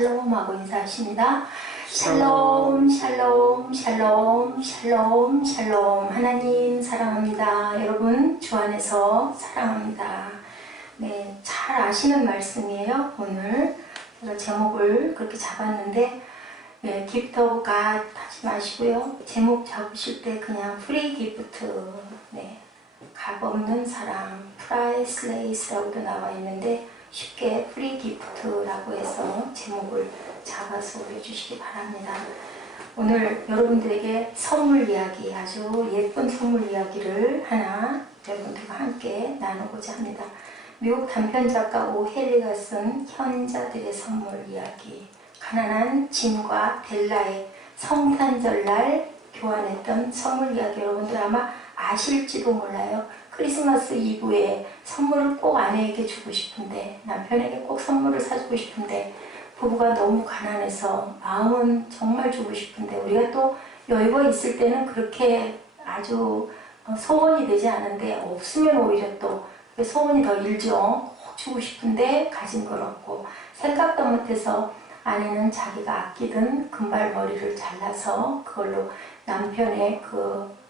샬롬하고 인사하십니다. 샬롬, 샬롬, 샬롬, 샬롬, 샬롬. 하나님 사랑합니다. 여러분 주 안에서 사랑합니다. 네, 잘 아시는 말씀이에요. 오늘 제가 제목을 그렇게 잡았는데 네, 기프트 오브 갓 하지 마시고요. 제목 잡으실 때 그냥 프리 기프트, 네, 값 없는 사랑, 프라이슬레이스라고도 나와 있는데 쉽게 프리 기프트라고 해서 제목을 잡아서 올려주시기 바랍니다. 오늘 여러분들에게 선물 이야기, 아주 예쁜 선물 이야기를 하나 여러분들과 함께 나누고자 합니다. 미국 단편작가 오헬리가 쓴 현자들의 선물 이야기. 가난한 짐과 델라의 성탄절날 교환했던 선물 이야기, 여러분들 아마 아실지도 몰라요. 크리스마스 이브에 선물을 꼭 아내에게 주고 싶은데, 남편에게 꼭 선물을 사주고 싶은데, 부부가 너무 가난해서 마음은 정말 주고 싶은데, 우리가 또 여유가 있을 때는 그렇게 아주 소원이 되지 않은데, 없으면 오히려 또 소원이 더 일죠. 꼭 주고 싶은데 가진 건 없고, 생각도 못해서 아내는 자기가 아끼던 금발머리를 잘라서 그걸로 남편의 그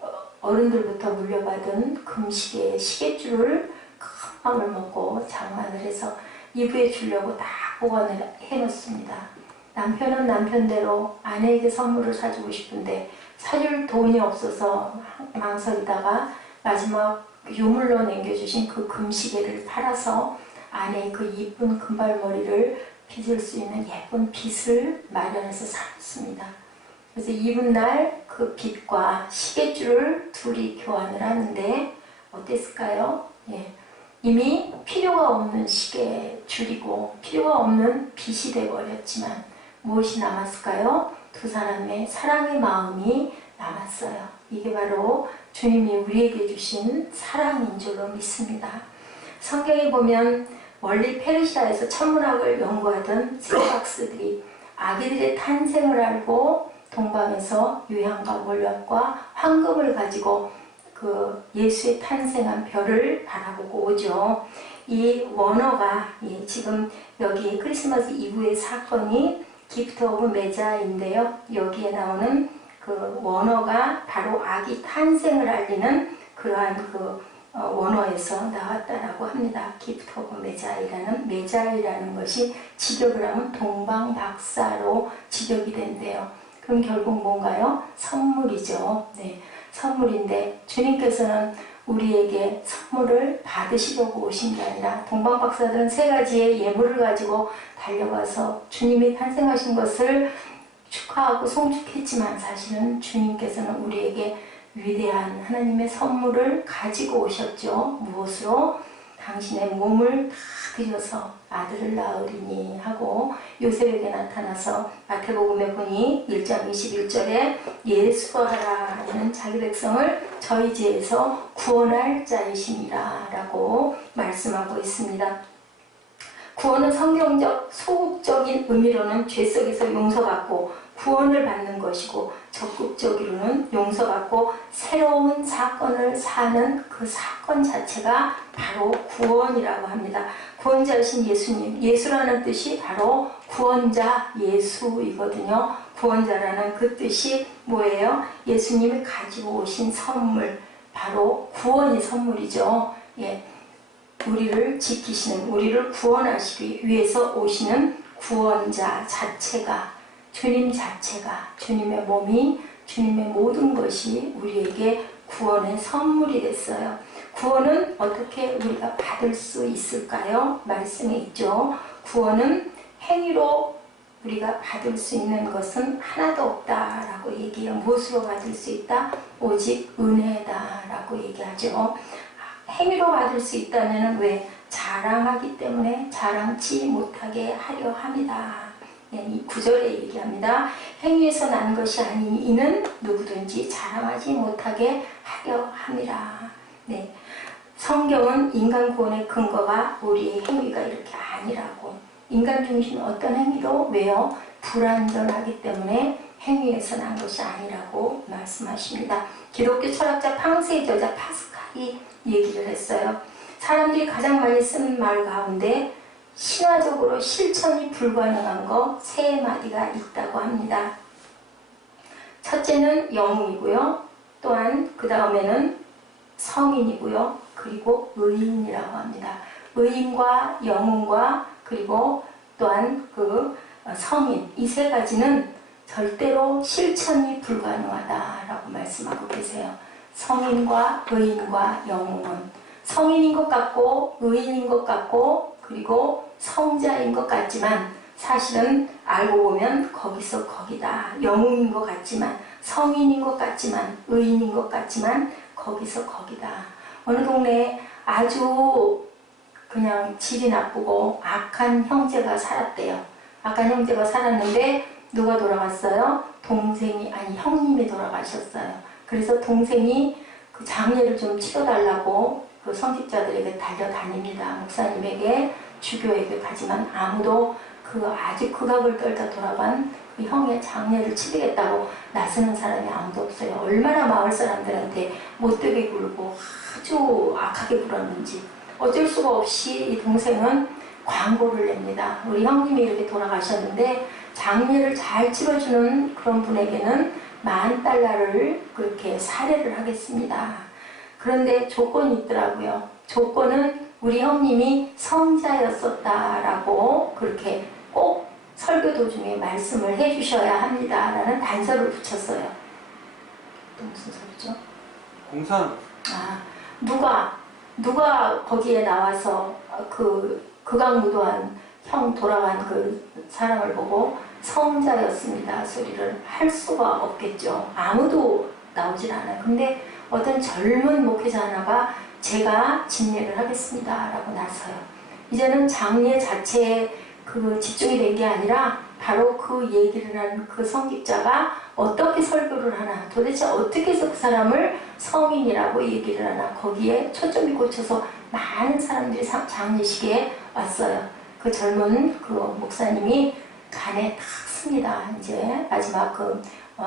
어른들부터 물려받은 금시계 시계줄을 큰 맘을 먹고 장만을 해서 이브에 주려고 다 보관을 해놓습니다. 남편은 남편대로 아내에게 선물을 사주고 싶은데 사줄 돈이 없어서 망설이다가 마지막 유물로 남겨주신 그 금시계를 팔아서 아내의 그 이쁜 금발머리를 빚을 수 있는 예쁜 빚을 마련해서 살았습니다. 그래서 이브날 그 빚과 시계줄을 둘이 교환을 하는데 어땠을까요? 예. 이미 필요가 없는 시계줄이고 필요가 없는 빚이 되어버렸지만 무엇이 남았을까요? 두 사람의 사랑의 마음이 남았어요. 이게 바로 주님이 우리에게 주신 사랑인 줄로 믿습니다. 성경에 보면 원리 페르시아에서 천문학을 연구하던 세박스들이 아기들의 탄생을 알고 동방에서 유향과 몰약과 황금을 가지고 그 예수의 탄생한 별을 바라보고 오죠. 이 원어가 지금 여기 크리스마스 이브의 사건이 기프트 오브 메자인데요. 여기에 나오는 그 원어가 바로 아기 탄생을 알리는 그러한 그 원어에서 나왔다라고 합니다. 기프트 오브 메자이라는 것이 직역을 하면 동방박사로 직역이 된대요. 그럼 결국 뭔가요? 선물이죠. 네, 선물인데 주님께서는 우리에게 선물을 받으시려고 오신 게 아니라 동방박사들은 세 가지의 예물을 가지고 달려가서 주님이 탄생하신 것을 축하하고 송축했지만 사실은 주님께서는 우리에게 위대한 하나님의 선물을 가지고 오셨죠. 무엇으로? 당신의 몸을 다 드려서 아들을 낳으리니 하고 요셉에게 나타나서 마태복음에 보니 1장 21절에 예수가 하라 하는 자기 백성을 저희 죄에서 구원할 자이심이라 라고 말씀하고 있습니다. 구원은 성경적 소극적인 의미로는 죄 속에서 용서받고 구원을 받는 것이고 적극적으로는 용서받고 새로운 사건을 사는 그 사건 자체가 바로 구원이라고 합니다. 구원자이신 예수님, 예수라는 뜻이 바로 구원자 예수이거든요. 구원자라는 그 뜻이 뭐예요? 예수님이 가지고 오신 선물, 바로 구원이 선물이죠. 예. 우리를 지키시는, 우리를 구원하시기 위해서 오시는 구원자 자체가, 주님 자체가, 주님의 몸이, 주님의 모든 것이 우리에게 구원의 선물이 됐어요. 구원은 어떻게 우리가 받을 수 있을까요? 말씀에 있죠. 구원은 행위로 우리가 받을 수 있는 것은 하나도 없다라고 얘기해요. 무엇으로 받을 수 있다? 오직 은혜다라고 얘기하죠. 행위로 받을 수 있다면 왜? 자랑하기 때문에 자랑치 못하게 하려 합니다. 이 구절에 얘기합니다. 행위에서 난 것이 아닌 이는 누구든지 자랑하지 못하게 하려 함이라. 네. 성경은 인간 구원의 근거가 우리의 행위가 이렇게 아니라고. 인간 중심 어떤 행위도 왜요? 불완전하기 때문에 행위에서 난 것이 아니라고 말씀하십니다. 기독교 철학자 팡스의 저자 파스칼이 얘기를 했어요. 사람들이 가장 많이 쓰는 말 가운데 신화적으로 실천이 불가능한 거 3마디가 있다고 합니다. 첫째는 영웅이고요. 또한 그 다음에는 성인이고요. 그리고 의인이라고 합니다. 의인과 영웅과 그리고 또한 그 성인, 이 3가지는 절대로 실천이 불가능하다라고 말씀하고 계세요. 성인과 의인과 영웅은 성인인 것 같고 의인인 것 같고 그리고 성자인 것 같지만 사실은 알고 보면 거기서 거기다. 영웅인 것 같지만 성인인 것 같지만 의인인 것 같지만 거기서 거기다. 어느 동네에 아주 그냥 질이 나쁘고 악한 형제가 살았대요. 악한 형제가 살았는데 누가 돌아갔어요? 동생이, 아니 형님이 돌아가셨어요. 그래서 동생이 그 장례를 좀 치러달라고 그 성직자들에게 달려다닙니다. 목사님에게, 주교에게 가지만 아무도 그 아주 극악을 떨다 돌아간 그 형의 장례를 치르겠다고 나서는 사람이 아무도 없어요. 얼마나 마을 사람들한테 못되게 굴고 아주 악하게 굴었는지 어쩔 수가 없이 이 동생은 광고를 냅니다. 우리 형님이 이렇게 돌아가셨는데 장례를 잘 치러주는 그런 분에게는 $10,000를 그렇게 사례를 하겠습니다. 그런데 조건이 있더라고요. 조건은 우리 형님이 성자였었다라고 그렇게 꼭 설교 도중에 말씀을 해주셔야 합니다라는 단서를 붙였어요. 또 무슨 소리죠? 공산. 누가 거기에 나와서 그 극악무도한 형 돌아간 그 사람을 보고 성자였습니다 소리를 할 수가 없겠죠. 아무도 나오질 않아요. 근데 어떤 젊은 목회자 하나가 제가 진례를 하겠습니다 라고 나서요. 이제는 장례 자체에 그 집중이 된 게 아니라 바로 그 얘기를 한 그 성직자가 어떻게 설교를 하나, 도대체 어떻게 해서 그 사람을 성인이라고 얘기를 하나, 거기에 초점이 꽂혀서 많은 사람들이 장례식에 왔어요. 그 젊은 그 목사님이 간에 탁 씁니다. 이제 마지막 그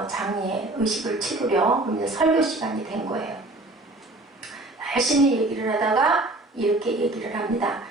장례 의식을 치르려 이제 설교 시간이 된 거예요. 열심히 얘기를 하다가 이렇게 얘기를 합니다.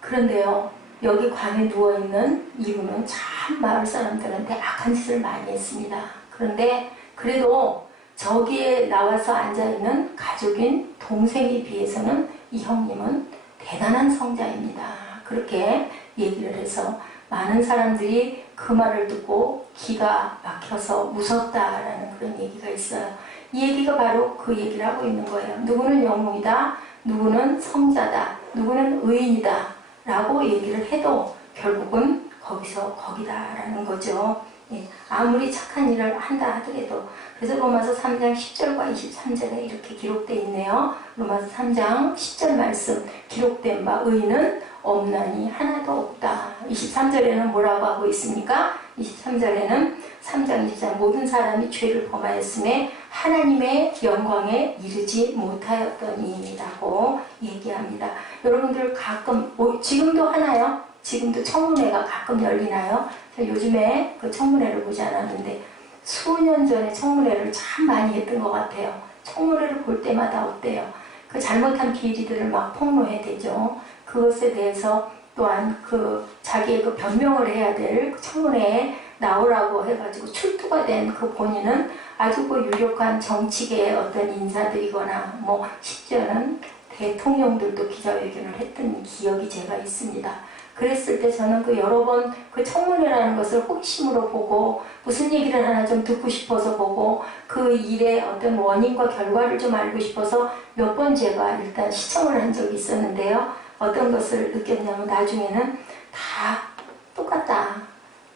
그런데요, 여기 관에 누워있는 이분은 참 마을 사람들한테 악한 짓을 많이 했습니다. 그런데 그래도 저기에 나와서 앉아있는 가족인 동생에 비해서는 이 형님은 대단한 성자입니다. 그렇게 얘기를 해서 많은 사람들이 그 말을 듣고 기가 막혀서 웃었다라는 그런 얘기가 있어요. 이 얘기가 바로 그 얘기를 하고 있는 거예요. 누구는 영웅이다, 누구는 성자다, 누구는 의인이다 라고 얘기를 해도 결국은 거기서 거기다라는 거죠. 예, 아무리 착한 일을 한다 하더라도. 그래서 로마서 3장 10절과 23절에 이렇게 기록되어 있네요. 로마서 3장 10절 말씀, 기록된 바 의인은 없나니 하나도 없다. 23절에는 뭐라고 하고 있습니까? 23절에는 3장 24절 모든 사람이 죄를 범하였음에 하나님의 영광에 이르지 못하였더니라고 얘기합니다. 여러분들 가끔 지금도 하나요? 지금도 청문회가 가끔 열리나요? 요즘에 그 청문회를 보지 않았는데 수년 전에 청문회를 참 많이 했던 것 같아요. 청문회를 볼 때마다 어때요? 그 잘못한 비리들을 막 폭로해대죠. 그것에 대해서 또한 그 자기의 그 변명을 해야 될 그 청문회에 나오라고 해가지고 출두가 된 그 본인은 아주 그 유력한 정치계의 어떤 인사들이거나 뭐 심지어는 대통령들도 기자회견을 했던 기억이 제가 있습니다. 그랬을 때 저는 그 여러 번 그 청문회라는 것을 호기심으로 보고 무슨 얘기를 하나 좀 듣고 싶어서 보고 그 일의 어떤 원인과 결과를 좀 알고 싶어서 몇 번 제가 일단 시청을 한 적이 있었는데요. 어떤 것을 느꼈냐면 나중에는 다 똑같다.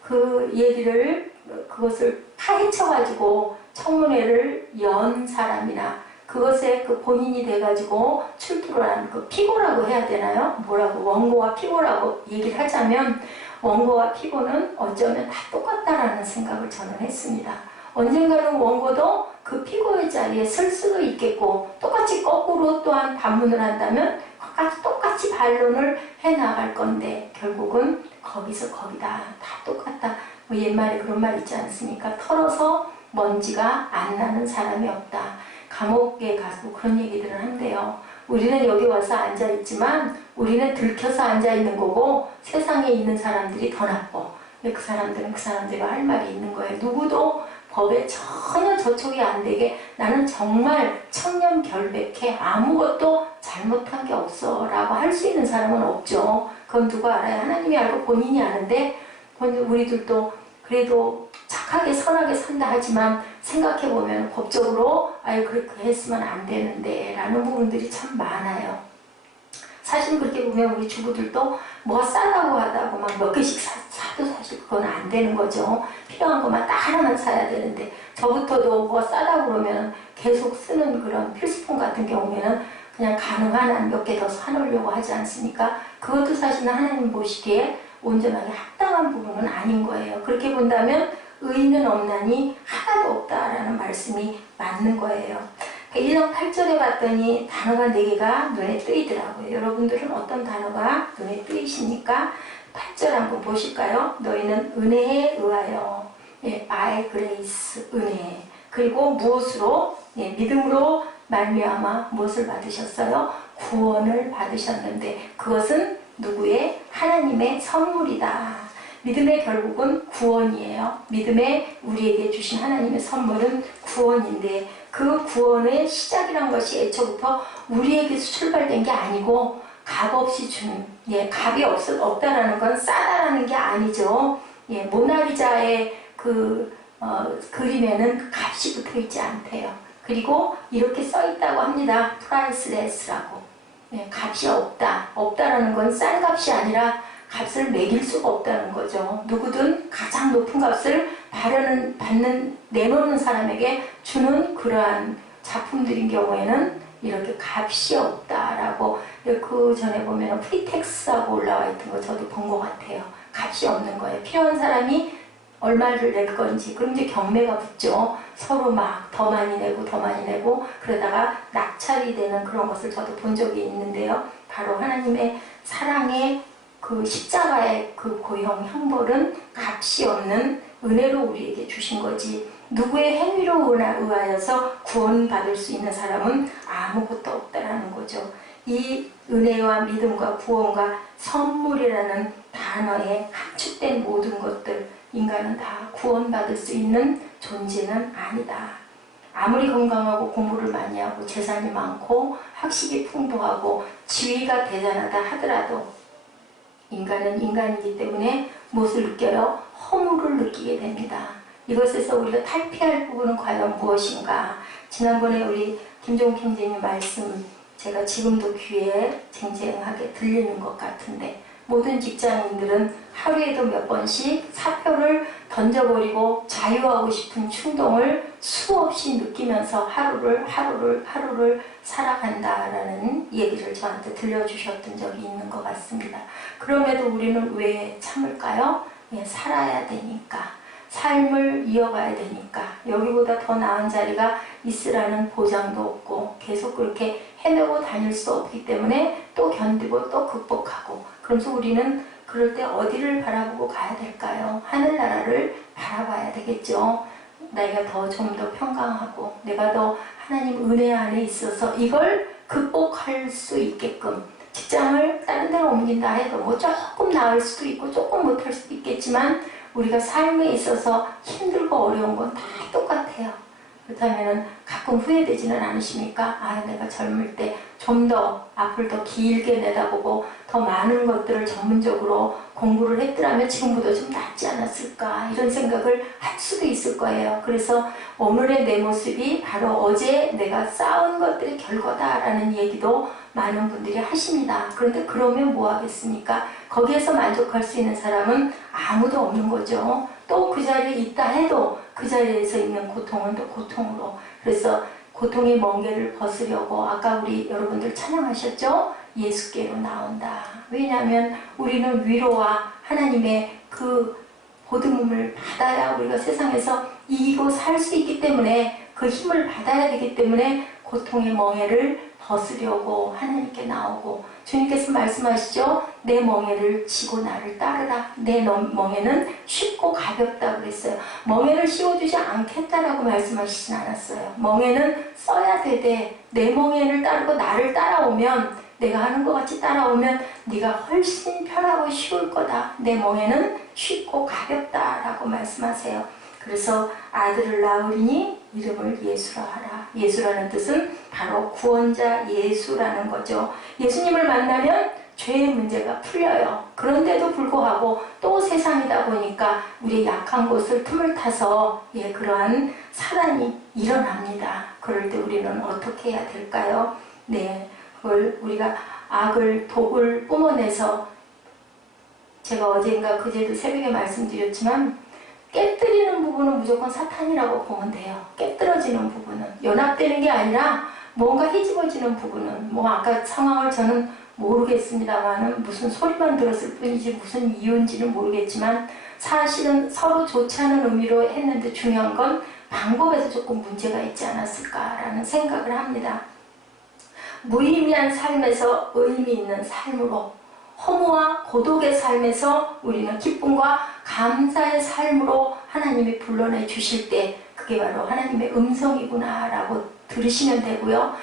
그 얘기를 그것을 파헤쳐가지고 청문회를 연 사람이나 그것에 그 본인이 돼가지고 출두를 한 그 피고라고 해야 되나요? 뭐라고 원고와 피고라고 얘기를 하자면 원고와 피고는 어쩌면 다 똑같다라는 생각을 저는 했습니다. 언젠가는 원고도 그 피고의 자리에 설 수도 있겠고 똑같이 거꾸로 또한 반문을 한다면 똑같이 반론을 해나갈 건데 결국은 거기서 거기다 다 똑같다. 뭐 옛말에 그런 말 있지 않습니까? 털어서 먼지가 안 나는 사람이 없다. 감옥에 가서 그런 얘기들을 한대요. 우리는 여기 와서 앉아있지만 우리는 들켜서 앉아있는 거고 세상에 있는 사람들이 더 나빠. 그 사람들은 그 사람들과 할 말이 있는 거예요. 누구도 법에 전혀 저촉이 안 되게 나는 정말 청렴결백해 아무것도 잘못한 게 없어 라고 할 수 있는 사람은 없죠. 그건 누가 알아요? 하나님이 알고 본인이 아는데 우리들도 그래도 착하게 선하게 산다 하지만 생각해보면 법적으로 아유 그렇게 했으면 안 되는데 라는 부분들이 참 많아요. 사실 그렇게 보면 우리 주부들도 뭐가 싸다고 하다고 막 몇 개씩 사도 사실 그건 안 되는 거죠. 필요한 것만 딱 하나만 사야 되는데 저부터도 뭐가 싸다고 그러면 계속 쓰는 그런 필수품 같은 경우에는 그냥 가능한 한 몇 개 더 사놓으려고 하지 않습니까? 그것도 사실은 하나님 보시기에 온전하게 합당한 부분은 아닌 거예요. 그렇게 본다면 의인은 없나니 하나도 없다라는 말씀이 맞는 거예요. 1장 8절에 봤더니 단어가 4개가 눈에 뜨이더라고요. 여러분들은 어떤 단어가 눈에 뜨이십니까? 8절 한번 보실까요? 너희는 은혜에 의하여 by grace 은혜 그리고 무엇으로? 믿음으로 말미암아 무엇을 받으셨어요? 구원을 받으셨는데 그것은 누구의? 하나님의 선물이다. 믿음의 결국은 구원이에요. 믿음에 우리에게 주신 하나님의 선물은 구원인데 그 구원의 시작이란 것이 애초부터 우리에게서 출발된 게 아니고 값 없이 주는 값이 없다라는 건 싸다라는 게 아니죠. 모나리자의 그림에는 값이 붙어 있지 않대요. 그리고 이렇게 써 있다고 합니다. priceless라고. 값이 없다라는 건 싼 값이 아니라 값을 매길 수가 없다는 거죠. 누구든 가장 높은 값을 내놓는 사람에게 주는 그러한 작품들인 경우에는 이렇게 값이 없다라고 그 전에 보면 프리텍스하고 올라와 있던 거 저도 본 것 같아요. 값이 없는 거예요. 필요한 사람이 얼마를 낼 건지 그럼 이제 경매가 붙죠. 서로 막 더 많이 내고 그러다가 낙찰이 되는 그런 것을 저도 본 적이 있는데요. 바로 하나님의 사랑의 그 십자가의 그 고형 형벌은 값이 없는 은혜로 우리에게 주신 거지 누구의 행위로 의하여서 구원받을 수 있는 사람은 아무것도 없다라는 거죠. 이 은혜와 믿음과 구원과 선물이라는 단어에 함축된 모든 것들 인간은 다 구원받을 수 있는 존재는 아니다. 아무리 건강하고 공부를 많이 하고 재산이 많고 학식이 풍부하고 지위가 대단하다 하더라도 인간은 인간이기 때문에 무엇을 느껴요? 허물을 느끼게 됩니다. 이것에서 우리가 탈피할 부분은 과연 무엇인가? 지난번에 우리 김종욱 형제님 말씀 제가 지금도 귀에 쟁쟁하게 들리는 것 같은데 모든 직장인들은 하루에도 몇 번씩 사표를 던져버리고 자유하고 싶은 충동을 수없이 느끼면서 하루를 살아간다라는 얘기를 저한테 들려주셨던 적이 있는 것 같습니다. 그럼에도 우리는 왜 참을까요? 살아야 되니까. 삶을 이어가야 되니까. 여기보다 더 나은 자리가 있으라는 보장도 없고 계속 그렇게 헤매고 다닐 수 없기 때문에 또 견디고 또 극복하고 그러면서 우리는 그럴 때 어디를 바라보고 가야 될까요? 하늘나라를 바라봐야 되겠죠. 내가 좀 더 평강하고 내가 더 하나님 은혜 안에 있어서 이걸 극복할 수 있게끔 직장을 다른 데로 옮긴다 해도 뭐 조금 나을 수도 있고 조금 못할 수도 있겠지만 우리가 삶에 있어서 힘들고 어려운 건 다 똑같아요. 그렇다면 가끔 후회되지는 않으십니까? 아, 내가 젊을 때 좀 더 앞을 더 길게 내다보고 더 많은 것들을 전문적으로 공부를 했더라면 지금보다 좀 낫지 않았을까 이런 생각을 할 수도 있을 거예요. 그래서 오늘의 내 모습이 바로 어제 내가 쌓은 것들의 결과다라는 얘기도 많은 분들이 하십니다. 그런데 그러면 뭐 하겠습니까? 거기에서 만족할 수 있는 사람은 아무도 없는 거죠. 또 그 자리에 있다 해도 그 자리에서 있는 고통은 또 고통으로. 그래서 고통의 멍게를 벗으려고 아까 우리 여러분들 찬양하셨죠? 예수께로 나온다. 왜냐하면 우리는 위로와 하나님의 그 보듬음을 받아야 우리가 세상에서 이기고 살 수 있기 때문에 그 힘을 받아야 되기 때문에 고통의 멍에를 벗으려고 하나님께 나오고, 주님께서 말씀하시죠. 내 멍에를 지고 나를 따르라. 내 멍에는 쉽고 가볍다 그랬어요. 멍에를 씌워주지 않겠다라고 말씀하시진 않았어요. 멍에는 써야 되되, 내 멍에를 따르고 나를 따라오면, 내가 하는 것 같이 따라오면 네가 훨씬 편하고 쉬울 거다. 내 멍에는 쉽고 가볍다라고 말씀하세요. 그래서 아들을 낳으리니 이름을 예수라 하라. 예수라는 뜻은 바로 구원자 예수라는 거죠. 예수님을 만나면 죄의 문제가 풀려요. 그런데도 불구하고 또 세상이다 보니까 우리의 약한 곳을 틈을 타서 그러한 사단이 일어납니다. 그럴 때 우리는 어떻게 해야 될까요? 네, 그걸 우리가 악을, 독을 뿜어내서, 제가 어젠가 그제도 새벽에 말씀드렸지만, 깨뜨리는 부분은 무조건 사탄이라고 보면 돼요. 깨뜨려지는 부분은. 연합되는 게 아니라 뭔가 헤집어지는 부분은, 아까 상황을 저는 모르겠습니다만은 무슨 소리만 들었을 뿐이지 무슨 이유인지는 모르겠지만, 사실은 서로 좋지 않은 의미로 했는데 중요한 건 방법에서 조금 문제가 있지 않았을까라는 생각을 합니다. 무의미한 삶에서 의미 있는 삶으로, 허무와 고독의 삶에서 우리는 기쁨과 감사의 삶으로 하나님이 불러내 주실 때, 그게 바로 하나님의 음성이구나 라고 들으시면 되고요.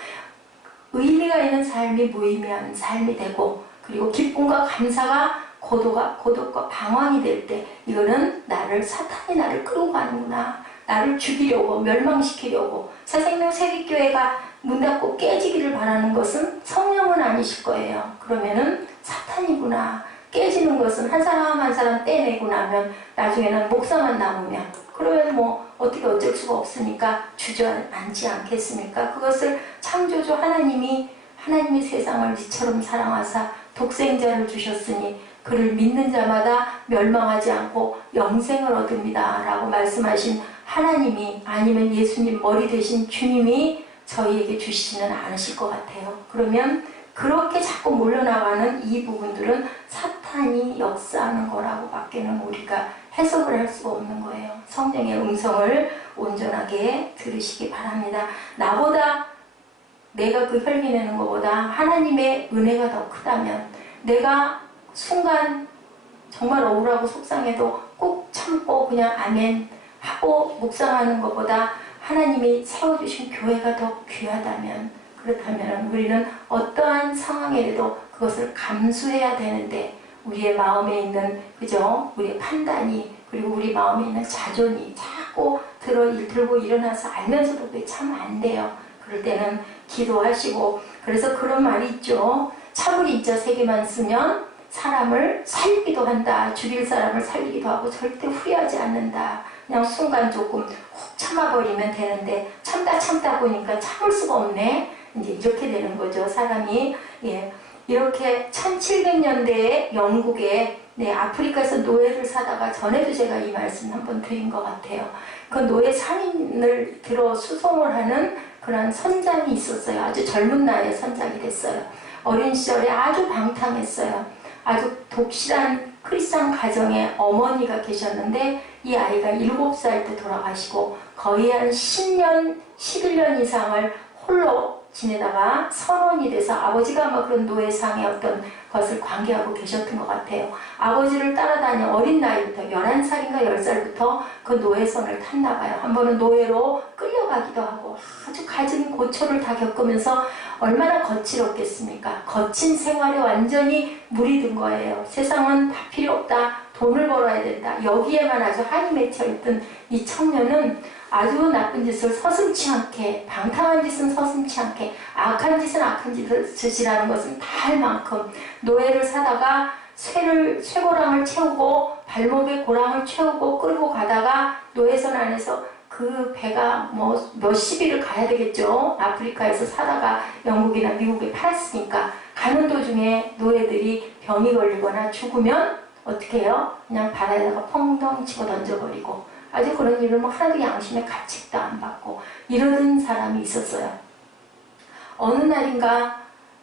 의미가 있는 삶이 무의미한 삶이 되고, 그리고 기쁨과 감사가 고독과 방황이 될 때, 이거는 사탄이 나를 끌고 가는구나, 나를 죽이려고, 멸망시키려고. 새생명 세빛교회가 문 닫고 깨지기를 바라는 것은 성령은 아니실 거예요. 그러면은 사탄이구나. 깨지는 것은 한 사람 한 사람 떼내고 나면 나중에는 목사만 남으면, 그러면 어떻게 어쩔 수가 없으니까 주저앉지 않겠습니까? 그것을 창조주 하나님이 세상을 이처럼 사랑하사 독생자를 주셨으니 그를 믿는 자마다 멸망하지 않고 영생을 얻습니다 라고 말씀하신 하나님이, 아니면 예수님 머리 되신 주님이 저희에게 주시지는 않으실 것 같아요. 그러면 그렇게 자꾸 몰려나가는 이 부분들은 사탄이 역사하는 거라고 밖에는 우리가 해석을 할 수가 없는 거예요. 성령의 음성을 온전하게 들으시기 바랍니다. 나보다, 내가 그 혈기내는 것보다 하나님의 은혜가 더 크다면, 내가 순간 정말 억울하고 속상해도 꼭 참고 그냥 아멘 하고 묵상하는 것보다 하나님이 세워주신 교회가 더 귀하다면, 그렇다면 우리는 어떠한 상황에도 그것을 감수해야 되는데, 우리의 마음에 있는, 우리의 판단이, 그리고 우리 마음에 있는 자존이 자꾸 들고 일어나서 알면서도 그게 참 안 돼요. 그럴 때는 기도하시고, 그래서 그런 말이 있죠. 참으리 인자 3개만 쓰면 사람을 살기도 한다. 죽일 사람을 살리기도 하고 절대 후회하지 않는다. 그냥 순간 조금 훅 참아버리면 되는데, 참다 보니까 참을 수가 없네. 이제 이렇게 되는 거죠. 사람이. 이렇게 1700년대에 영국에, 아프리카에서 노예를 사다가, 전에도 제가 이 말씀 한번 드린 것 같아요. 그 노예 살인을 들어 수송을 하는 그런 선장이 있었어요. 아주 젊은 나이에 선장이 됐어요. 어린 시절에 아주 방탕했어요. 아주 독실한 크리스찬 가정에 어머니가 계셨는데, 이 아이가 7살 때 돌아가시고 거의 한 10년, 11년 이상을 홀로 지내다가 선원이 돼서, 아버지가 아마 그런 노예상의 어떤 것을 관계하고 계셨던 것 같아요. 아버지를 따라다녀 어린 나이부터 11살인가 10살부터 그 노예선을 탔나 봐요. 한 번은 노예로 끌려가기도 하고 아주 갖은 고초를 다 겪으면서 얼마나 거칠었겠습니까? 거친 생활에 완전히 물이 든 거예요. 세상은 다 필요 없다. 돈을 벌어야 된다. 여기에만 아주 한이 맺혀있던 이 청년은 아주 나쁜 짓을 서슴지 않게, 방탕한 짓은 서슴지 않게, 악한 짓은 악한 짓이라는 것은 다 할 만큼 노예를 사다가 쇠고랑을 채우고 발목에 고랑을 채우고 끌고 가다가 노예선 안에서 그 배가 몇십 일을 가야 되겠죠. 아프리카에서 사다가 영국이나 미국에 팔았으니까 가는 도중에 노예들이 병이 걸리거나 죽으면 어떻게 해요? 그냥 바다에다가 펑덩 치고 던져버리고, 아주 그런 일을 하나도 양심의 가책도 안 받고 이러는 사람이 있었어요. 어느 날인가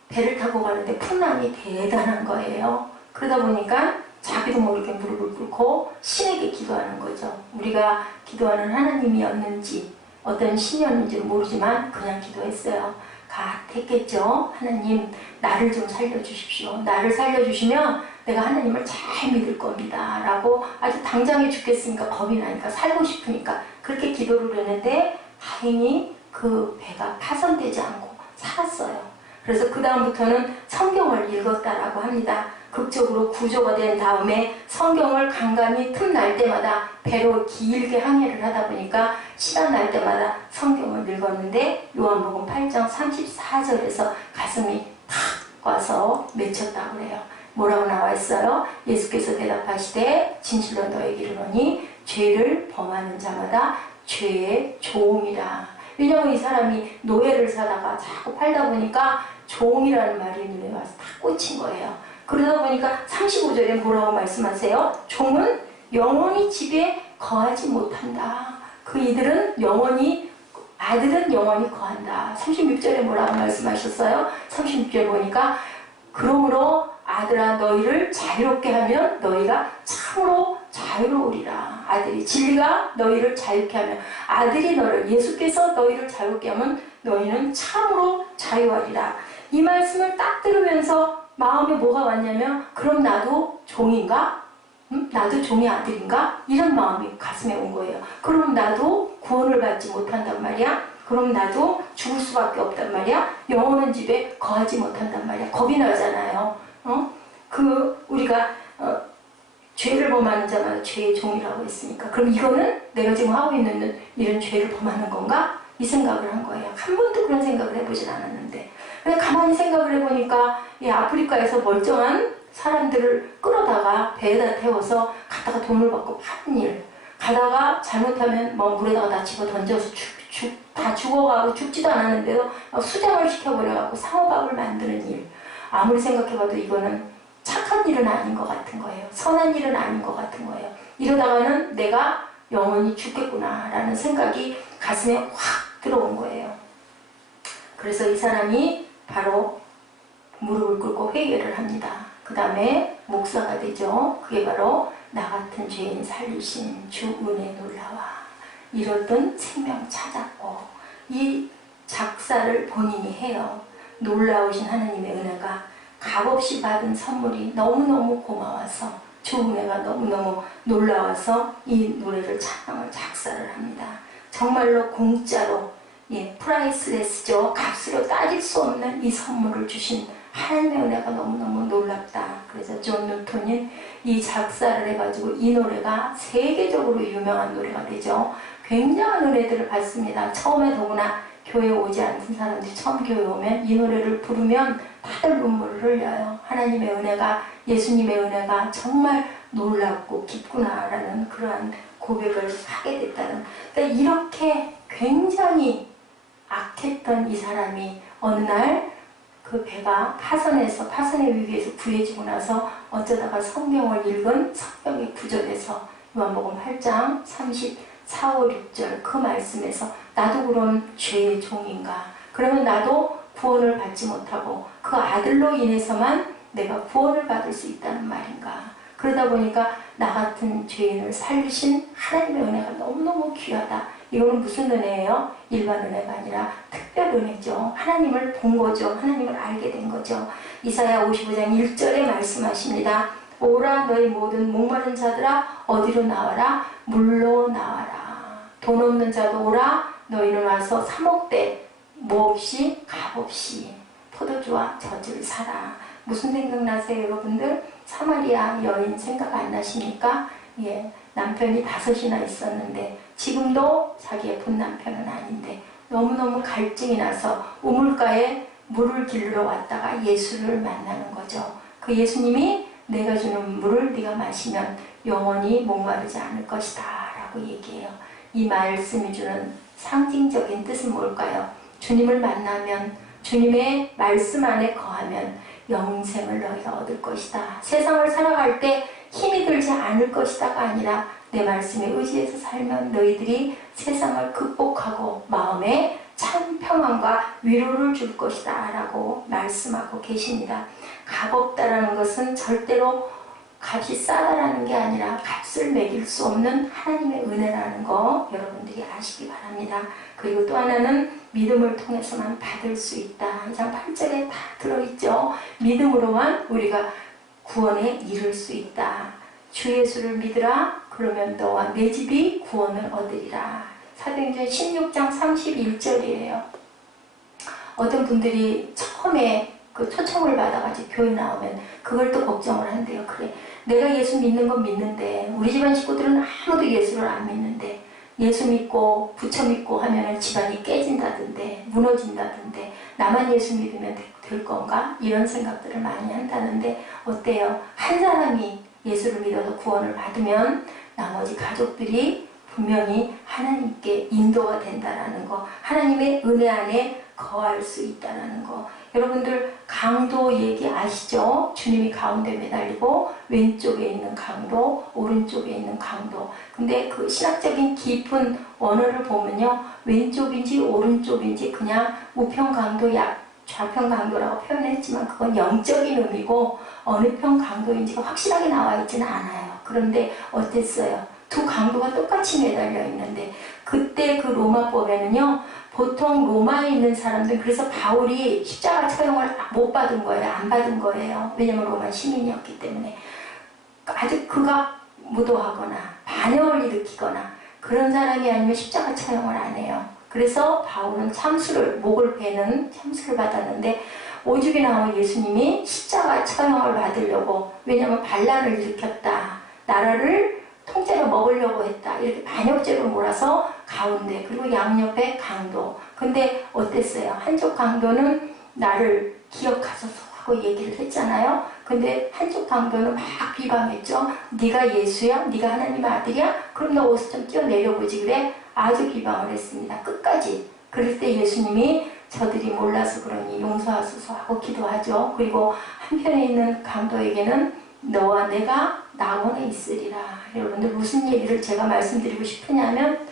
배를 타고 가는데 풍랑이 대단한 거예요. 그러다 보니까 자기도 모르게 무릎을 꿇고 신에게 기도하는 거죠. 우리가 기도하는 하나님이었는지, 어떤 신이었는지 모르지만 그냥 기도했어요. 됐겠죠. 하나님 나를 좀 살려주십시오. 나를 살려주시면 내가 하나님을 잘 믿을 겁니다. 라고 아주 당장에 죽겠으니까 겁이 나니까 살고 싶으니까 그렇게 기도를 했는데 다행히 그 배가 파손되지 않고 살았어요. 그래서 그 다음부터는 성경을 읽었다라고 합니다. 극적으로 구조가 된 다음에 성경을 간간히 틈날 때마다 배로 길게 항해를 하다 보니까 시간 날 때마다 성경을 읽었는데 요한복음 8장 34절에서 가슴이 탁 와서 맺혔다고 그래요. 뭐라고 나와 있어요? 예수께서 대답하시되 진실로 너에게 이르노니 죄를 범하는 자마다 죄의 종이라. 왜냐하면 이 사람이 노예를 사다가 자꾸 팔다 보니까 종이라는 말이 눈에 와서 딱 꽂힌 거예요. 그러다 보니까 35절에 뭐라고 말씀하세요? 종은 영원히 집에 거하지 못한다. 그 이들은 영원히, 아들은 영원히 거한다. 36절에 뭐라고 말씀하셨어요? 36절 보니까 그러므로 아들아 너희를 자유롭게 하면 너희가 참으로 자유로우리라. 아들이 진리가 너희를 자유롭게 하면 아들이 너를, 예수께서 너희를 자유롭게 하면 너희는 참으로 자유하리라. 이 말씀을 딱 들으면서 마음에 뭐가 왔냐면 그럼 나도 종인가? 나도 종의 아들인가? 이런 마음이 가슴에 온 거예요. 그럼 나도 구원을 받지 못한단 말이야? 그럼 나도 죽을 수밖에 없단 말이야? 영원한 집에 거하지 못한단 말이야? 겁이 나잖아요. 우리가 죄를 범하는 자마다 죄의 종이라고 했으니까 그럼 이거는 내가 지금 하고 있는 이런 죄를 범하는 건가? 이 생각을 한 거예요. 한 번도 그런 생각을 해보진 않았는데 근데 가만히 생각을 해보니까 이 아프리카에서 멀쩡한 사람들을 끌어다가 배에다 태워서 갔다가 돈을 받고 파는 일, 가다가 잘못하면 물에다가 다 집어 던져서 다 죽어가고 죽지도 않았는데도 수장을 시켜버려갖고 상어밥을 만드는 일. 아무리 생각해봐도 이거는 착한 일은 아닌 것 같은 거예요. 선한 일은 아닌 것 같은 거예요. 이러다가는 내가 영원히 죽겠구나 라는 생각이 가슴에 확 들어온 거예요. 그래서 이 사람이 바로 무릎을 꿇고 회개를 합니다. 그 다음에 목사가 되죠. 그게 바로 나 같은 죄인 살리신 주 은혜 놀라와. 이렇던 생명 찾았고 이 작사를 본인이 해요. 놀라우신 하나님의 은혜가 값없이 받은 선물이 너무너무 고마워서 주 은혜가 너무너무 놀라워서 이 노래를 찬양을 작사를 합니다. 정말로 공짜로 프라이스레스죠. 값으로 따질 수 없는 이 선물을 주신 하나님의 은혜가 너무너무 놀랍다. 그래서 존 뉴턴이 이 작사를 해가지고 이 노래가 세계적으로 유명한 노래가 되죠. 굉장한 은혜들을 받습니다. 처음에 더구나 교회 오지 않는 사람들이 처음 교회 오면 이 노래를 부르면 다들 눈물을 흘려요. 하나님의 은혜가, 예수님의 은혜가 정말 놀랍고 깊구나라는 그러한 고백을 하게 됐다는. 그러니까 이렇게 굉장히 악했던 이 사람이 어느 날 그 배가 파선의 위기에서 구해지고 나서 어쩌다가 성경을 읽은 성경의 구절에서 요한복음 8장 34, 5, 6절 그 말씀에서 나도 그럼 죄의 종인가? 그러면 나도 구원을 받지 못하고 그 아들로 인해서만 내가 구원을 받을 수 있다는 말인가? 그러다 보니까 나 같은 죄인을 살리신 하나님의 은혜가 너무너무 귀하다. 이거는 무슨 은혜예요? 일반 은혜가 아니라 특별 은혜죠. 하나님을 본 거죠. 하나님을 알게 된 거죠. 이사야 55장 1절에 말씀하십니다. 오라 너희 모든 목마른 자들아 어디로 나와라? 물로 나와라. 돈 없는 자도 오라. 너희는 와서 사 먹되 뭐 없이 값 없이 포도주와 젖을 사라. 무슨 생각나세요 여러분들? 사마리아 여인 생각 안 나십니까? 남편이 5이나 있었는데 지금도 자기의 본 남편은 아닌데 너무너무 갈증이 나서 우물가에 물을 길러 왔다가 예수를 만나는 거죠. 그 예수님이 내가 주는 물을 네가 마시면 영원히 목마르지 않을 것이다 라고 얘기해요. 이 말씀이 주는 상징적인 뜻은 뭘까요? 주님을 만나면, 주님의 말씀 안에 거하면 영생을 너희가 얻을 것이다. 세상을 살아갈 때 힘이 들지 않을 것이다가 아니라 내 말씀에 의지해서 살면 너희들이 세상을 극복하고 마음에 참 평안과 위로를 줄 것이다 라고 말씀하고 계십니다. 값없다라는 것은 절대로 값이 싸다라는 게 아니라 값을 매길 수 없는 하나님의 은혜라는 거 여러분들이 아시기 바랍니다. 그리고 또 하나는 믿음을 통해서만 받을 수 있다. 2장 8절에 다 들어있죠. 믿음으로만 우리가 구원에 이를 수 있다. 주 예수를 믿으라. 그러면 너와 내 집이 구원을 얻으리라. 사도행전 16장 31절이에요. 어떤 분들이 처음에 그 초청을 받아가지고 교회 나오면 그걸 또 걱정을 한대요. 그래, 내가 예수 믿는 건 믿는데 우리 집안 식구들은 아무도 예수를 안 믿는데 예수 믿고 부처 믿고 하면 집안이 깨진다던데 무너진다던데 나만 예수 믿으면 될 건가? 이런 생각들을 많이 한다는데 어때요? 한 사람이 예수를 믿어서 구원을 받으면 나머지 가족들이 분명히 하나님께 인도가 된다라는 거, 하나님의 은혜 안에 거할 수 있다라는 거. 여러분들 강도 얘기 아시죠? 주님이 가운데 매달리고 왼쪽에 있는 강도, 오른쪽에 있는 강도. 근데 그 신학적인 깊은 원어를 보면요, 왼쪽인지 오른쪽인지 그냥 우편 강도, 좌편 강도라고 표현했지만 그건 영적인 의미고 어느 편 강도인지가 확실하게 나와 있지는 않아요. 그런데 어땠어요? 두 강도가 똑같이 매달려 있는데 그때 그 로마법에는요, 보통 로마에 있는 사람들은 그래서 바울이 십자가 처형을 못 받은 거예요. 안 받은 거예요. 왜냐면 로마 시민이었기 때문에. 아주 극악무도하거나 반역을 일으키거나 그런 사람이 아니면 십자가 처형을 안 해요. 그래서 바울은 참수를, 목을 베는 참수를 받았는데 오죽이 나온 예수님이 십자가 처형을 받으려고, 왜냐면 반란을 일으켰다, 나라를 통째로 먹으려고 했다, 이렇게 반역죄로 몰아서 가운데, 그리고 양옆에 강도. 근데 어땠어요? 한쪽 강도는 나를 기억하소서 하고 얘기를 했잖아요. 근데 한쪽 강도는 막 비방했죠. 네가 예수야? 네가 하나님의 아들이야? 그럼 너 옷을 좀 뛰어내려보지 그래? 아주 비방을 했습니다. 끝까지. 그럴 때 예수님이 저들이 몰라서 그러니 용서하소서 하고 기도하죠. 그리고 한편에 있는 강도에게는 너와 내가 낙원에 있으리라. 여러분들 무슨 얘기를 제가 말씀드리고 싶으냐면,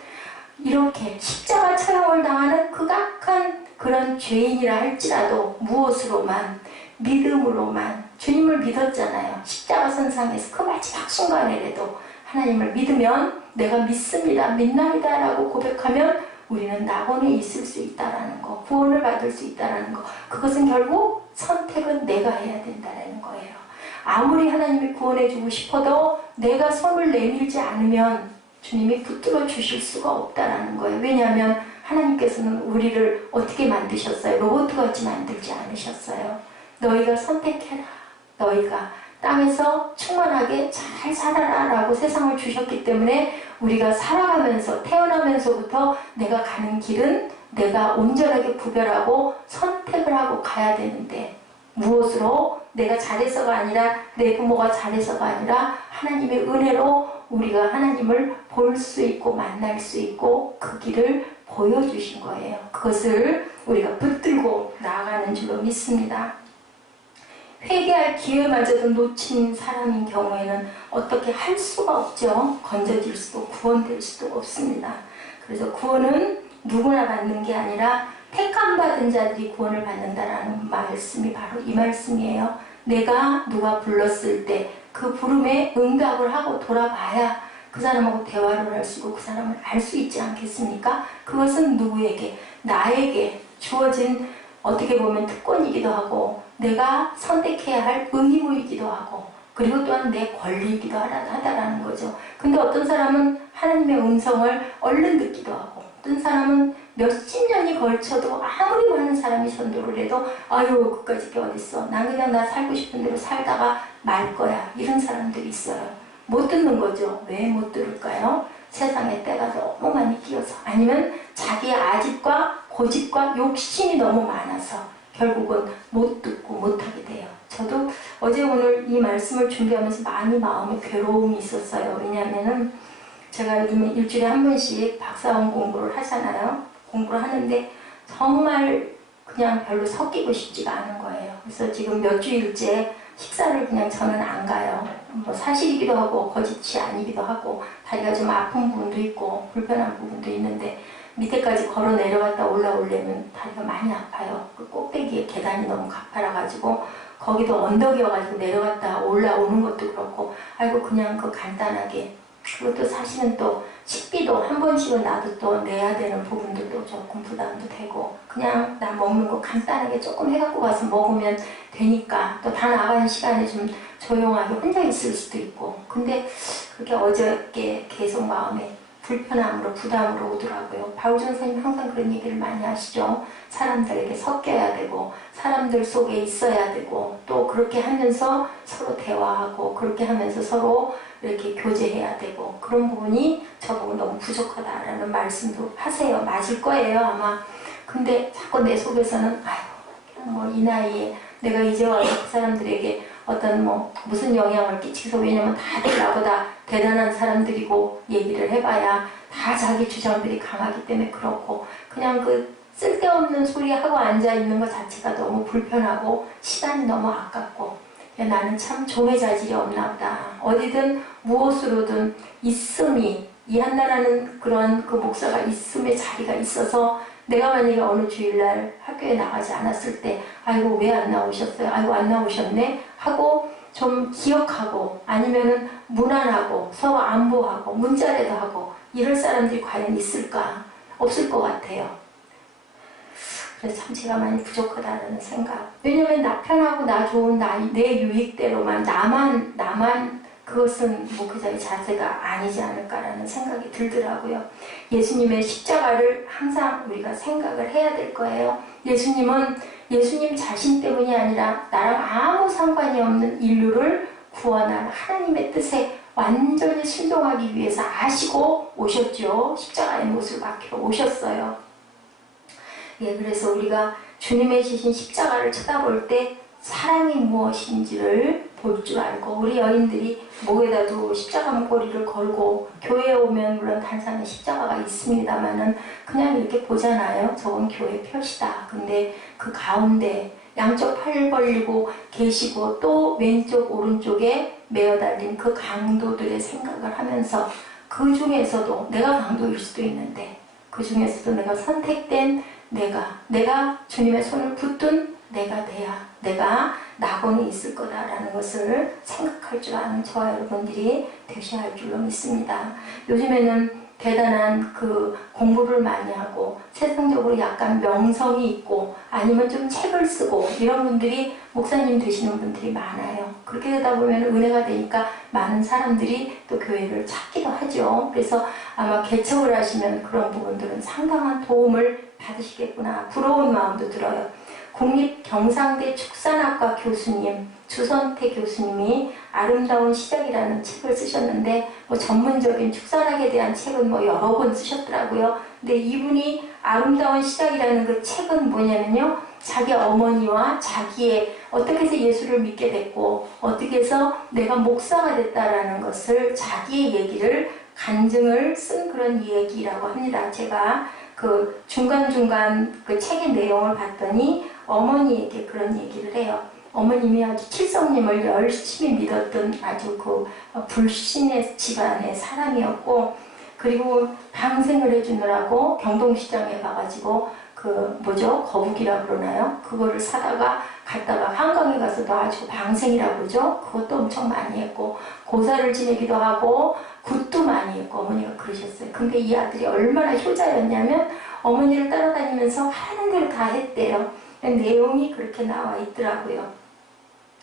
이렇게 십자가 처형을 당하는 극악한 그런 죄인이라 할지라도 무엇으로만, 믿음으로만, 주님을 믿었잖아요. 십자가 선상에서 그 마지막 순간에라도 하나님을 믿으면, 내가 믿습니다, 믿나이다 라고 고백하면 우리는 낙원에 있을 수 있다라는 거, 구원을 받을 수 있다라는 거. 그것은 결국 선택은 내가 해야 된다는 거예요. 아무리 하나님이 구원해주고 싶어도 내가 손을 내밀지 않으면 주님이 붙들어 주실 수가 없다라는 거예요. 왜냐하면 하나님께서는 우리를 어떻게 만드셨어요? 로봇같이 만들지 않으셨어요. 너희가 선택해라. 너희가 땅에서 충만하게 잘 살아라 라고 세상을 주셨기 때문에 우리가 살아가면서, 태어나면서부터 내가 가는 길은 내가 온전하게 구별하고 선택을 하고 가야 되는데, 무엇으로? 내가 잘해서가 아니라, 내 부모가 잘해서가 아니라 하나님의 은혜로 우리가 하나님을 볼 수 있고 만날 수 있고 그 길을 보여주신 거예요. 그것을 우리가 붙들고 나아가는 줄로 믿습니다. 회개할 기회마저도 놓친 사람인 경우에는 어떻게 할 수가 없죠. 건져질 수도 구원될 수도 없습니다. 그래서 구원은 누구나 받는 게 아니라 택함받은 자들이 구원을 받는다라는 말씀이 바로 이 말씀이에요. 내가 누가 불렀을 때 그 부름에 응답을 하고 돌아봐야 그 사람하고 대화를 할 수 있고 그 사람을 알 수 있지 않겠습니까? 그것은 누구에게? 나에게 주어진, 어떻게 보면 특권이기도 하고 내가 선택해야 할 의무이기도 하고, 그리고 또한 내 권리이기도 하다라는 거죠. 근데 어떤 사람은 하나님의 음성을 얼른 듣기도 하고, 어떤 사람은 몇십 년이 걸쳐도 아무리 많은 사람이 전도를 해도 아유 그까짓 게 어딨어, 난 그냥 나 살고 싶은 대로 살다가 말 거야, 이런 사람들이 있어요. 못 듣는 거죠. 왜 못 들을까요? 세상에 때가 너무 많이 끼어서, 아니면 자기의 아집과 고집과 욕심이 너무 많아서 결국은 못 듣고 못하게 돼요. 저도 어제 오늘 이 말씀을 준비하면서 많이 마음에 괴로움이 있었어요. 왜냐하면은 제가 요즘에 일주일에 한 번씩 박사원 공부를 하잖아요. 공부를 하는데 정말 그냥 별로 섞이고 싶지가 않은 거예요. 그래서 지금 몇 주일째 식사를 그냥 저는 안 가요. 뭐 사실이기도 하고 거짓이 아니기도 하고 다리가 좀 아픈 부분도 있고 불편한 부분도 있는데 밑에까지 걸어 내려갔다 올라오려면 다리가 많이 아파요. 그 꼭대기에 계단이 너무 가파라가지고 거기도 언덕이어가지고 내려갔다 올라오는 것도 그렇고 아이고 그냥 그 간단하게 그것도 사실은 또 식비도 한 번씩은 나도 또 내야 되는 부분들도 조금 부담도 되고 그냥 나 먹는 거 간단하게 조금 해갖고 가서 먹으면 되니까 또 다 나가는 시간에 좀 조용하게 혼자 있을 수도 있고 근데 그렇게 어저께 계속 마음에 불편함으로 부담으로 오더라고요. 바울정 선생님 항상 그런 얘기를 많이 하시죠. 사람들에게 섞여야 되고 사람들 속에 있어야 되고 또 그렇게 하면서 서로 대화하고 그렇게 하면서 서로 이렇게 교제해야 되고 그런 부분이 저보고 너무 부족하다라는 말씀도 하세요. 맞을 거예요 아마. 근데 자꾸 내 속에서는 아이고 뭐 이 나이에 내가 이제 와서 그 사람들에게 어떤 뭐 무슨 영향을 끼치서 왜냐면 다들 나보다 대단한 사람들이고 얘기를 해봐야 다 자기 주장들이 강하기 때문에 그렇고 그냥 그 쓸데없는 소리 하고 앉아있는 것 자체가 너무 불편하고 시간이 너무 아깝고 나는 참 종의 자질이 없나 보다. 어디든 무엇으로든 있음이 이한나라는 그런 그 목사가 있음의 자리가 있어서 내가 만약에 어느 주일날 학교에 나가지 않았을 때 아이고 왜 안 나오셨어요? 아이고 안 나오셨네? 하고 좀 기억하고 아니면은 무난하고 서로 안보하고 문자라도 하고 이럴 사람들이 과연 있을까? 없을 것 같아요. 그래서 참 제가 많이 부족하다는 생각. 왜냐면 나 편하고 나 좋은 내 유익대로만 나만 그것은 목회자의 자세가 아니지 않을까라는 생각이 들더라고요. 예수님의 십자가를 항상 우리가 생각을 해야 될 거예요. 예수님은 예수님 자신 때문이 아니라 나랑 아무 상관이 없는 인류를 구원할 하나님의 뜻에 완전히 순종하기 위해서 아시고 오셨죠. 십자가의 못을 박혀 오셨어요. 예, 그래서 우리가 주님의 지신 십자가를 쳐다볼 때 사랑이 무엇인지를 볼 줄 알고 우리 여인들이 목에다 두고 십자가 목걸이를 걸고 교회에 오면 물론 단상에 십자가가 있습니다만은 그냥 이렇게 보잖아요. 저건 교회 표시다. 근데 그 가운데 양쪽 팔 벌리고 계시고 또 왼쪽 오른쪽에 메어 달린 그 강도들의 생각을 하면서 그 중에서도 내가 강도일 수도 있는데 그 중에서도 내가 선택된 내가 주님의 손을 붙든 내가 돼야 내가 낙원이 있을 거다라는 것을 생각할 줄 아는 저와 여러분들이 되셔야 할 줄로 믿습니다. 요즘에는 대단한 그 공부를 많이 하고 세상적으로 약간 명성이 있고 아니면 좀 책을 쓰고 이런 분들이 목사님 되시는 분들이 많아요. 그렇게 되다 보면 은혜가 되니까 많은 사람들이 또 교회를 찾기도 하죠. 그래서 아마 개척을 하시면 그런 부분들은 상당한 도움을 받으시겠구나 부러운 마음도 들어요. 국립경상대 축산학과 교수님 주선태 교수님이 아름다운 시작이라는 책을 쓰셨는데 뭐 전문적인 축산학에 대한 책은 뭐 여러 권 쓰셨더라고요. 근데 이분이 아름다운 시작이라는 그 책은 뭐냐면요. 자기 어머니와 자기의 어떻게 해서 예수를 믿게 됐고 어떻게 해서 내가 목사가 됐다라는 것을 자기의 얘기를 간증을 쓴 그런 얘기라고 합니다. 제가 그 중간중간 그 책의 내용을 봤더니 어머니에게 그런 얘기를 해요. 어머님이 아주 칠성님을 열심히 믿었던 아주 그 불신의 집안의 사람이었고 그리고 방생을 해주느라고 경동시장에 가가지고 그 뭐죠? 거북이라고 그러나요? 그거를 사다가 갔다가 한강에 가서도 아주 방생이라고 그러죠? 그것도 엄청 많이 했고 고사를 지내기도 하고 굿도 많이 했고 어머니가 그러셨어요. 근데 이 아들이 얼마나 효자였냐면 어머니를 따라다니면서 하는 대로 다 했대요. 내용이 그렇게 나와 있더라고요.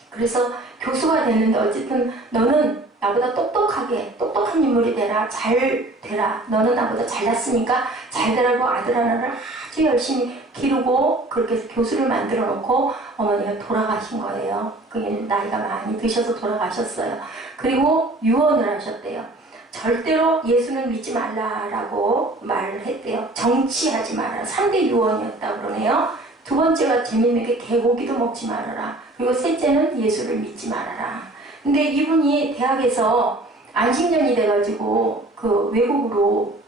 그래서 교수가 되는데 어쨌든 너는 나보다 똑똑한 인물이 되라. 잘 되라. 너는 나보다 잘났으니까 잘 되라고 아들 하나를 아주 열심히 기르고 그렇게 해서 교수를 만들어 놓고 어머니가 돌아가신 거예요. 그게 나이가 많이 드셔서 돌아가셨어요. 그리고 유언을 하셨대요. 절대로 예수는 믿지 말라라고 말을 했대요. 정치하지 말아라. 3대 유언이었다고 그러네요. 두 번째가 재밌는 게 개고기도 먹지 말아라. 그리고 셋째는 예수를 믿지 말아라. 근데 이분이 대학에서 안식년이 돼가지고 그 외국으로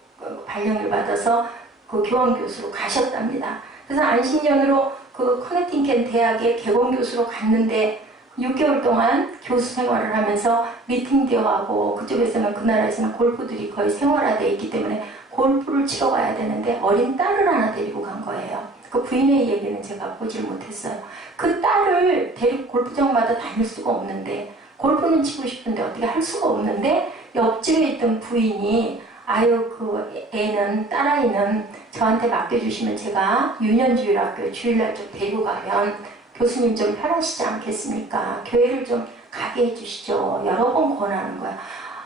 발령을 받아서 그 교환교수로 가셨답니다. 그래서 안식년으로 그 커네팅켄 대학에 개공교수로 갔는데 6개월 동안 교수 생활을 하면서 미팅도 하고 그쪽에서는 그 나라에서는 골프들이 거의 생활화되어 있기 때문에 골프를 치러 가야 되는데 어린 딸을 하나 데리고 간 거예요. 그 부인의 얘기는 제가 보질 못했어요. 그 딸을 데리고 골프장마다 다닐 수가 없는데, 골프는 치고 싶은데 어떻게 할 수가 없는데, 옆집에 있던 부인이 아유 그 애는, 딸아이는 저한테 맡겨주시면 제가 유년주일학교 주일날 좀 데리고 가면 교수님 좀 편하시지 않겠습니까? 교회를 좀 가게 해주시죠. 여러 번 권하는 거야.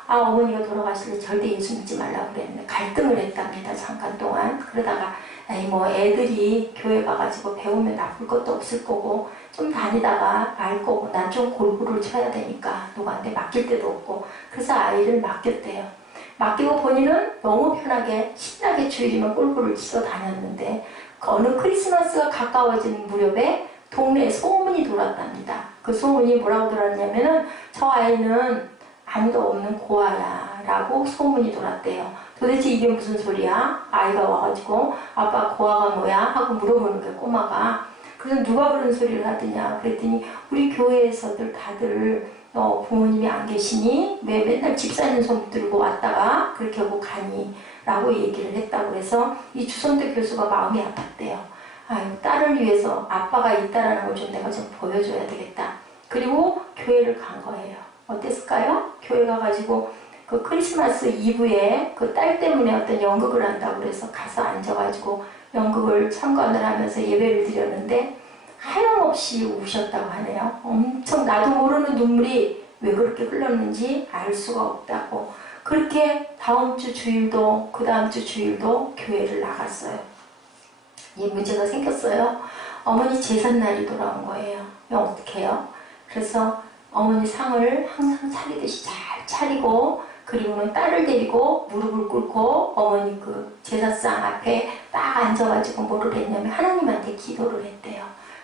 아, 어머니가 돌아가실 때 절대 예수 믿지 말라고 그랬는데 갈등을 했답니다. 잠깐 동안. 그러다가 에이 뭐 애들이 교회 가가지고 배우면 나쁠 것도 없을 거고 좀 다니다가 알 거고 난 좀 골고루를 쳐야 되니까 누구한테 맡길 데도 없고 그래서 아이를 맡겼대요. 맡기고 본인은 너무 편하게 신나게 주일이면 꿀꿀을 치러 다녔는데 어느 크리스마스가 가까워진 무렵에 동네에 소문이 돌았답니다. 그 소문이 뭐라고 돌았냐면은 저 아이는 아무도 없는 고아야 라고 소문이 돌았대요. 도대체 이게 무슨 소리야? 아이가 와가지고 아빠 고아가 뭐야? 하고 물어보는 거야 꼬마가. 그래서 누가 그런 소리를 하더냐 그랬더니 우리 교회에서들 다들 부모님이 안 계시니 왜 맨날 집사님 손 들고 왔다가 그렇게 하고 가니? 라고 얘기를 했다고 해서 이 주선대 교수가 마음이 아팠대요. 아유, 딸을 위해서 아빠가 있다라는 걸 좀 내가 좀 보여줘야 되겠다. 그리고 교회를 간 거예요. 어땠을까요? 교회 가가지고 그 크리스마스 이브에 그 딸 때문에 어떤 연극을 한다고 그래서 가서 앉아가지고 연극을 참관을 하면서 예배를 드렸는데 하염없이 우셨다고 하네요. 엄청 나도 모르는 눈물이 왜 그렇게 흘렀는지 알 수가 없다고. 그렇게 다음 주 주일도 그 다음 주 주일도 교회를 나갔어요. 이 문제가 생겼어요. 어머니 제삿날이 돌아온 거예요. 어떻게 해요? 그래서 어머니 상을 항상 차리듯이 잘 차리고 그리고는 딸을 데리고 무릎을 꿇고 어머니 그 제사상 앞에 딱 앉아가지고 뭐를 했냐면 하나님한테 기도를 했대요.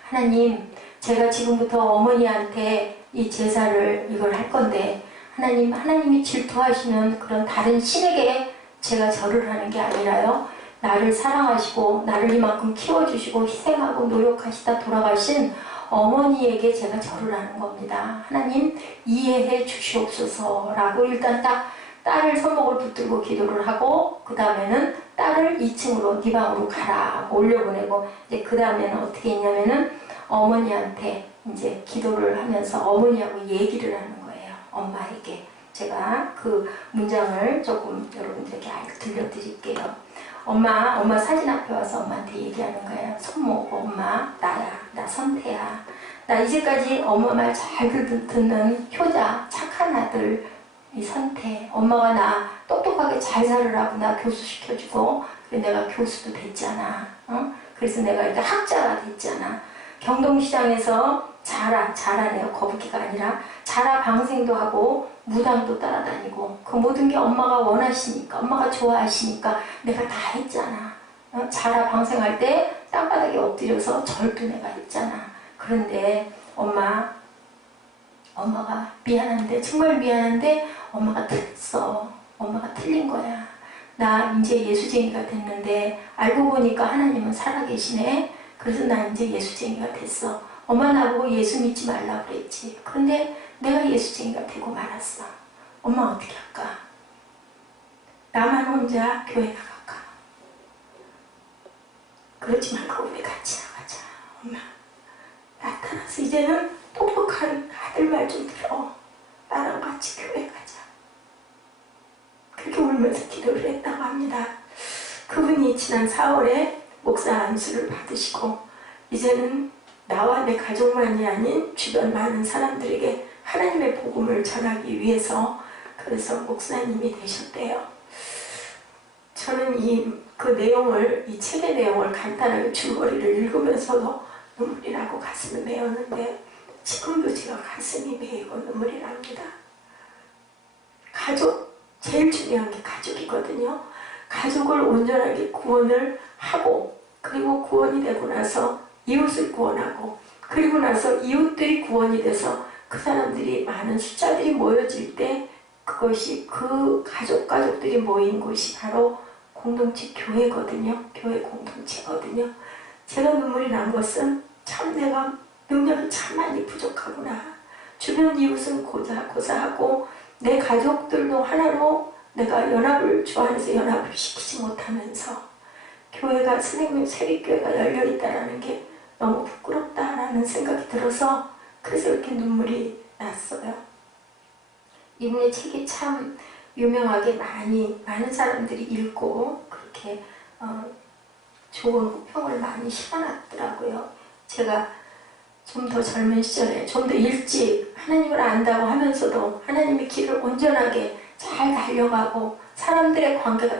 하나님, 제가 지금부터 어머니한테 이 제사를 이걸 할 건데 하나님, 하나님이 질투하시는 그런 다른 신에게 제가 절을 하는 게 아니라요. 나를 사랑하시고 나를 이만큼 키워주시고 희생하고 노력하시다 돌아가신 어머니에게 제가 절을 하는 겁니다. 하나님 이해해 주시옵소서 라고 일단 딱 딸을 손목을 붙들고 기도를 하고 그 다음에는 딸을 2층으로 네 방으로 가라 올려보내고 이제 그 다음에는 어떻게 했냐면은 어머니한테 이제 기도를 하면서 어머니하고 얘기를 하는 거예요. 엄마에게. 제가 그 문장을 조금 여러분들에게 들려드릴게요. 엄마 사진 앞에 와서 엄마한테 얘기하는 거예요. 손 모으고 엄마 나야, 나 선태야. 나 이제까지 엄마 말 잘 듣는 효자, 착한 아들 이 선태. 엄마가 나 똑똑하게 잘 살으라고 나 교수 시켜주고 그래 내가 교수도 됐잖아. 그래서 내가 이렇게 학자가 됐잖아. 경동시장에서 자라네요. 거북이가 아니라 자라 방생도 하고 무당도 따라다니고 그 모든 게 엄마가 원하시니까 엄마가 좋아하시니까 내가 다 했잖아. 자라 방생할 때 땅바닥에 엎드려서 절도 내가 했잖아. 그런데 엄마가 미안한데 정말 미안한데 엄마가 틀렸어. 엄마가 틀린 거야. 나 이제 예수쟁이가 됐는데 알고 보니까 하나님은 살아계시네. 그래서 나 이제 예수쟁이가 됐어. 엄마 나보고 예수 믿지 말라고 그랬지. 그런데 내가 예수쟁이가 되고 말았어. 엄마 어떻게 할까? 나만 혼자 교회 나갈까? 그러지 말고 우리 같이 나가자. 엄마 나타나서 이제는 똑똑한 아들 말 좀 들어. 나랑 같이 교회 가자. 그렇게 울면서 기도를 했다고 합니다. 그분이 지난 4월에 목사 안수를 받으시고 이제는 나와 내 가족만이 아닌 주변 많은 사람들에게 하나님의 복음을 전하기 위해서 그래서 목사님이 되셨대요. 저는 이 책의 내용을 간단하게 줄거리를 읽으면서도 눈물이 나고 가슴이 메었는데 지금도 제가 가슴이 메이고 눈물이 납니다. 가족, 제일 중요한 게 가족이거든요. 가족을 온전하게 구원을 하고 그리고 구원이 되고 나서 이웃을 구원하고 그리고 나서 이웃들이 구원이 돼서 그 사람들이 많은 숫자들이 모여질 때 그것이 그 가족들이 모인 곳이 바로 공동체 교회거든요. 교회 공동체거든요. 제가 눈물이 난 것은 참 내가 능력이 참 많이 부족하구나. 주변 이웃은 고사하고 내 가족들도 하나로 내가 주 안에서 연합을 시키지 못하면서 교회가 생명 세리교회가 열려있다라는 게 너무 부끄럽다라는 생각이 들어서 그래서 이렇게 눈물이 났어요. 이분의 책이 참 유명하게 많은 사람들이 읽고 그렇게 좋은 호평을 많이 실어놨더라고요. 제가 좀 더 젊은 시절에 좀 더 일찍 하나님을 안다고 하면서도 하나님의 길을 온전하게 잘 달려가고 사람들의 관계가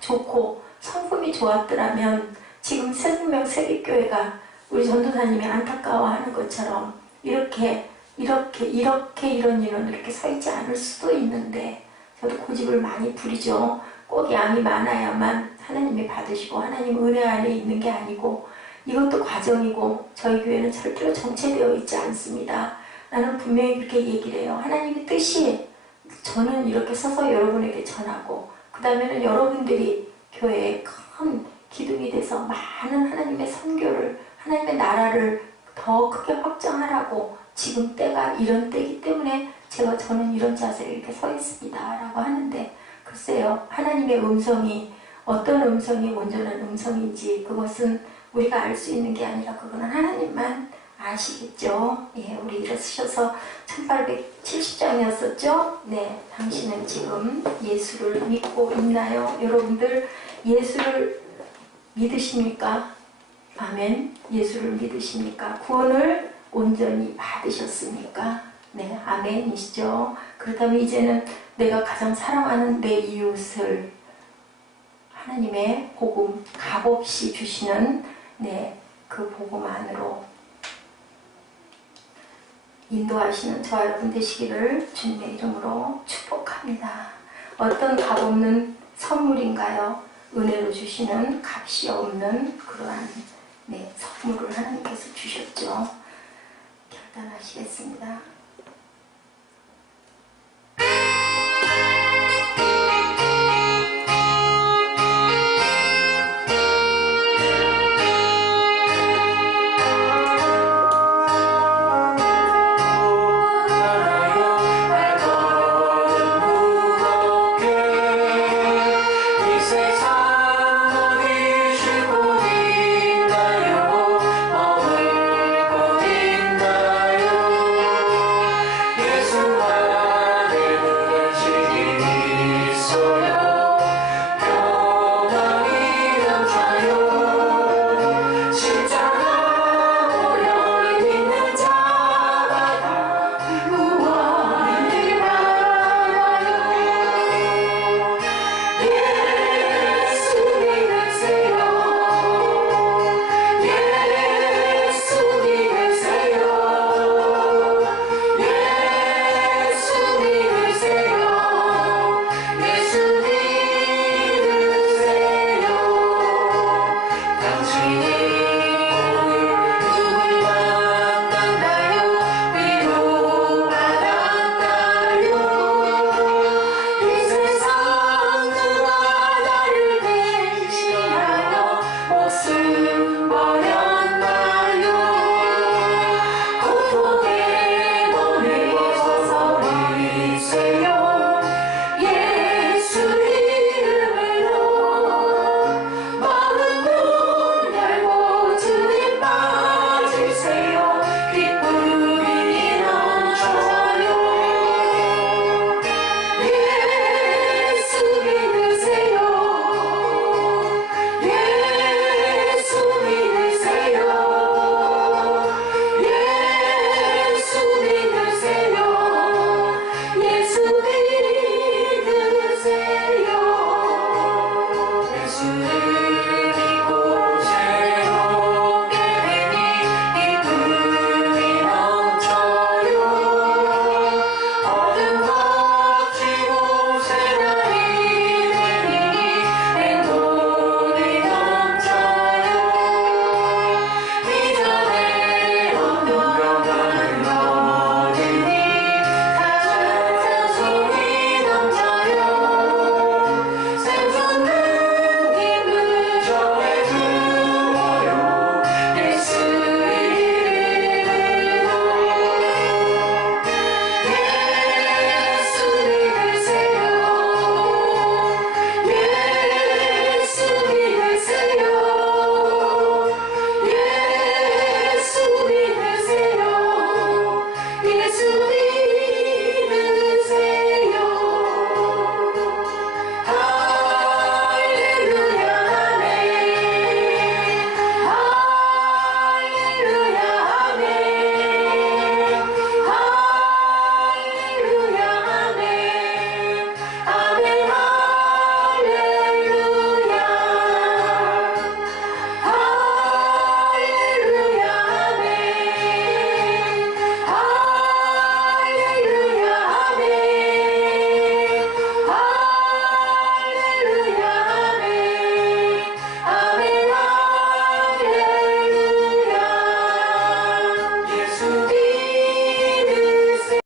좋고 성품이 좋았더라면 지금 생명 세리교회가 우리 전도사님이 안타까워하는 것처럼 이런 인원 이렇게 서 있지 않을 수도 있는데 저도 고집을 많이 부리죠. 꼭 양이 많아야만 하나님이 받으시고 하나님 은혜 안에 있는 게 아니고 이것도 과정이고 저희 교회는 절대로 정체되어 있지 않습니다. 나는 분명히 그렇게 얘기를 해요. 하나님의 뜻이 저는 이렇게 서서 여러분에게 전하고 그 다음에는 여러분들이 교회에 큰 기둥이 돼서 많은 하나님의 선교를 하나님의 나라를 더 크게 확장하라고 지금 때가 이런 때이기 때문에 저는 이런 자세로 이렇게 서 있습니다 라고 하는데 글쎄요 하나님의 음성이 어떤 음성이 온전한 음성인지 그것은 우리가 알 수 있는 게 아니라 그거는 하나님만 아시겠죠. 예, 우리 일어서셔서 1870장이었었죠. 네, 당신은 지금 예수를 믿고 있나요? 여러분들 예수를 믿으십니까? 아멘. 예수를 믿으십니까? 구원을 온전히 받으셨습니까? 네, 아멘이시죠. 그렇다면 이제는 내가 가장 사랑하는 내 이웃을 하나님의 복음 값없이 주시는 그 복음 안으로 인도하시는 저와 여러분 되시기를 주님의 이름으로 축복합니다. 어떤 값없는 선물인가요? 은혜로 주시는 값이 없는 그러한 선물을 하나님께서 주셨죠. 결단하시겠습니다.